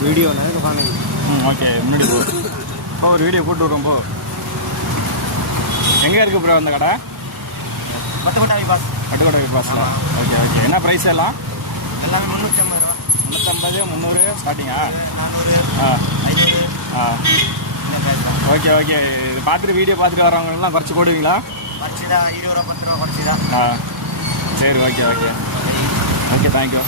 Video, I don't know how mana Okay, I'm ready to go. இப்போ ஒரு வீடியோ போட்டு விடுறோம் போ. எங்கே இருக்கு ப்ரோ அந்த கடை? மொத்தப்பட்டாவி பாஸ் கட்டுக்கோட்டை பாஸில் ஓகே ஓகே என்ன ப்ரைஸ் எல்லாம்? எல்லாமே முந்நூற்றி ஐம்பது ரூபா. முந்நூற்றம்பது முந்நூறு ஸ்டார்டிங்கா நானூறு ஆ. ஐநூறு. ஆ. ஓகே ஓகே இது பார்த்துட்டு வீடியோ பார்த்துட்டு வரவங்கலாம் குறைச்சி போடுவீங்களா? குறைச்சிதா இருபது ரூபா பத்து ரூபா குறைச்சிதா ஆ. சரி ஓகே ஓகே ஓகே தேங்க்யூ